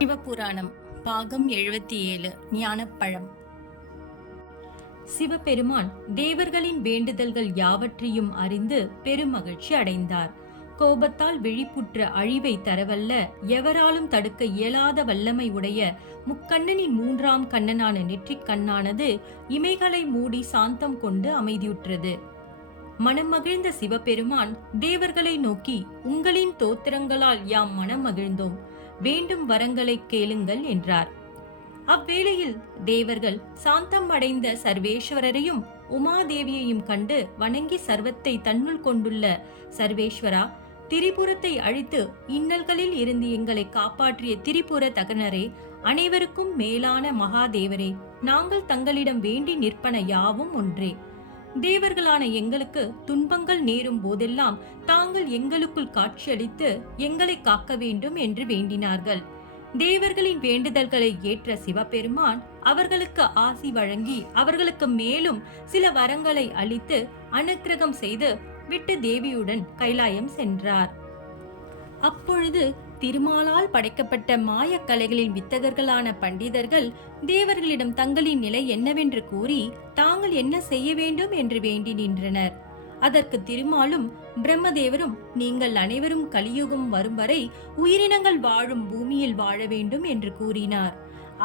சிவபுராணம் பாகம் 77 ஞானப்பழம். சிவபெருமான் தேவர்களின் வேண்டுதல்கள் யாவற்றையும் அறிந்து பெருமகிழ்ச்சி அடைந்தார். கோபத்தால் விழிப்புற்ற அழிவை தரவல்ல, எவராலும் தடுக்க இயலாத வல்லமை உடைய முக்கண்ணனின் மூன்றாம் கண்ணனான நெற்றிக் கண்ணானது இமைகளை மூடி சாந்தம் கொண்டு அமைதியுற்றது. மனம் மகிழ்ந்த சிவபெருமான் தேவர்களை நோக்கி, உங்களின் தோத்திரங்களால் யாம் மனம் மகிழ்ந்தோம், வேண்டும் வரங்களை கேளுங்கள் என்றார். அவ்வேளையில் தேவர்கள் சாந்தம் அடைந்த சர்வேஸ்வரரையும் உமாதேவியையும் கண்டு வணங்கி சர்வத்தை தன்னுள் கொண்டுள்ள சர்வேஸ்வரா, திரிபுரத்தை அழித்து இன்னல்களில் இருந்து எங்களை காப்பாற்றிய திரிபுர தகனரே, அனைவருக்கும் மேலான மகாதேவரே, நாங்கள் தங்களிடம் வேண்டி நிற்பன யாவும் ஒன்றே. தேவர்களான எங்களுக்கு துன்பங்கள் நேரும் போதெல்லாம் தாங்கள் எங்களுக்குள் காட்சியளித்து எங்களை காக்க வேண்டும் என்று வேண்டினார்கள். தேவர்களின் வேண்டுதல்களை ஏற்ற சிவபெருமான் அவர்களுக்கு ஆசி வழங்கி அவர்களுக்கு மேலும் சில வரங்களை அளித்து அனுக்கிரகம் செய்து விட்டு தேவியுடன் கைலாயம் சென்றார். அப்பொழுது திருமாலால் படைக்கப்பட்ட மாயக்கலைகளின் வித்தகர்களான பண்டிதர்கள் தேவர்களிடம் தங்களின் நிலை என்னவென்று கூறி தாங்கள் என்ன செய்ய வேண்டும் என்று வேண்டி நின்றனர். அதற்கு திருமாலும் பிரம்மதேவரும், நீங்கள் அனைவரும் கலியுகம் வரும் வரை உயிரினங்கள் வாழும் பூமியில் வாழ வேண்டும் என்று கூறினார்.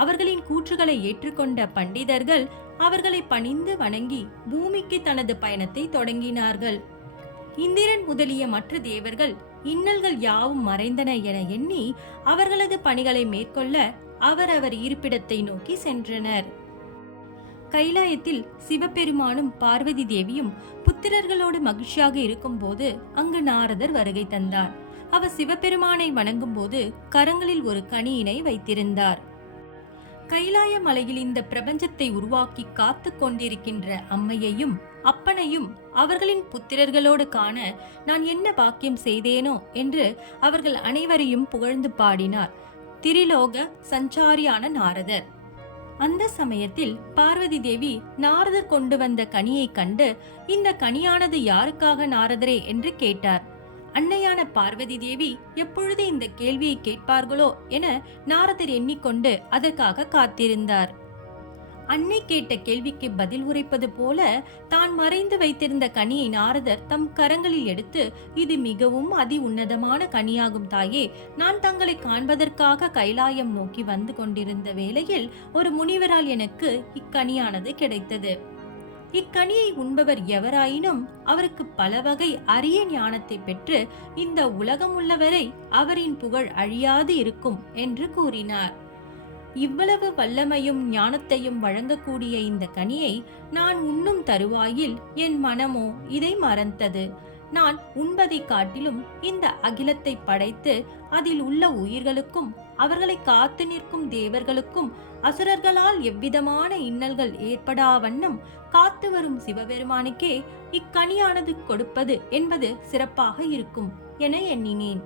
அவர்களின் கூற்றுகளை ஏற்றுக்கொண்ட பண்டிதர்கள் அவர்களை பணிந்து வணங்கி பூமிக்கு தனது பயணத்தை தொடங்கினார்கள். இந்திரன் முதலிய மற்ற தேவர்கள் இன்னல்கள் யாவும் மறைந்தன என எண்ணி அவர்களது பணிகளை மேற்கொள்ள அவரவர் இருப்பிடத்தை நோக்கி சென்றனர். கைலாயத்தில் சிவபெருமானும் பார்வதி தேவியும் புத்திரர்களோடு மகிழ்ச்சியாக இருக்கும் போது அங்கு நாரதர் வருகை தந்தார். அவர் சிவபெருமானை வணங்கும் போது கரங்களில் ஒரு கனியினை வைத்திருந்தார். கைலாய மலையில் இந்த பிரபஞ்சத்தை உருவாக்கி காத்து கொண்டிருக்கின்ற அம்மையையும் அப்பனையும் அவர்களின் புத்திரர்களோடு காண நான் என்ன பாக்கியம் செய்தேனோ என்று அவர்கள் அனைவரையும் புகழ்ந்து பாடினார் திரிலோக சஞ்சாரியான நாரதர். அந்த சமயத்தில் பார்வதி தேவி நாரதர் கொண்டு வந்த கனியை கண்டு, இந்த கனியானது யாருக்காக நாரதரே என்று கேட்டார். அன்னையான பார்வதி தேவி எப்பொழுது இந்த கேள்வியை கேட்பார்களோ என நாரதர் எண்ணிக்கொண்டு அதற்காக காத்திருந்தார். அன்னை கேட்ட கேள்விக்கு பதில் உரைப்பது போல தான் மறைந்து வைத்திருந்த கனியை நாரதர் தம் கரங்களில் எடுத்து, இது மிகவும் அதி உன்னதமான கனியாகும் தாயே, நான் தங்களை காண்பதற்காக கைலாயம் நோக்கி வந்து கொண்டிருந்த வேளையில் ஒரு முனிவரால் எனக்கு இக்கனியானது கிடைத்தது. இக்கனியை உண்பவர் எவராயினும் அவருக்கு பல வகை அரிய ஞானத்தை பெற்று இந்த உலகம் உள்ளவரை அவரின் புகழ் அழியாது இருக்கும் என்று கூறினார். இவ்வளவு வல்லமையும் ஞானத்தையும் வழங்கக்கூடிய இந்த கனியை நான் உண்ணும் தருவாயில் என் மனமோ இதை மறந்தது. நான் உண்பதை காட்டிலும் இந்த அகிலத்தை படைத்து அதில் உள்ள உயிர்களுக்கும் அவர்களை காத்து நிற்கும் தேவர்களுக்கும் அசுரர்களால் எவ்விதமான இன்னல்கள் ஏற்படா வண்ணம் காத்து வரும் சிவபெருமானுக்கே இக்கனியானது கொடுப்பது என்பது சிறப்பாக இருக்கும் என எண்ணினேன்.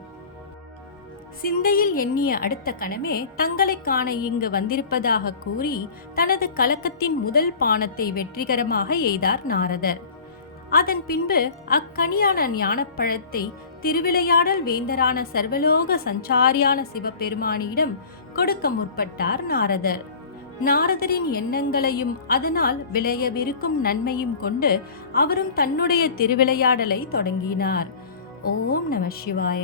சிந்தையில் எண்ணிய அடுத்த கணமே தங்களை காண இங்கு வந்திருப்பதாக கூறி தனது கலக்கத்தின் முதல் பானத்தை வெற்றிகரமாக எய்தார் நாரதர். அதன் பின்பு அக்கனியான ஞானப்பழத்தை திருவிளையாடல் வேந்தரான சர்வலோக சஞ்சாரியான சிவபெருமானிடம் கொடுக்க முற்பட்டார் நாரதர். நாரதரின் எண்ணங்களையும் அதனால் விளையவிருக்கும் நன்மையும் கொண்டு அவரும் தன்னுடைய திருவிளையாடலை தொடங்கினார். ஓம் நம சிவாய.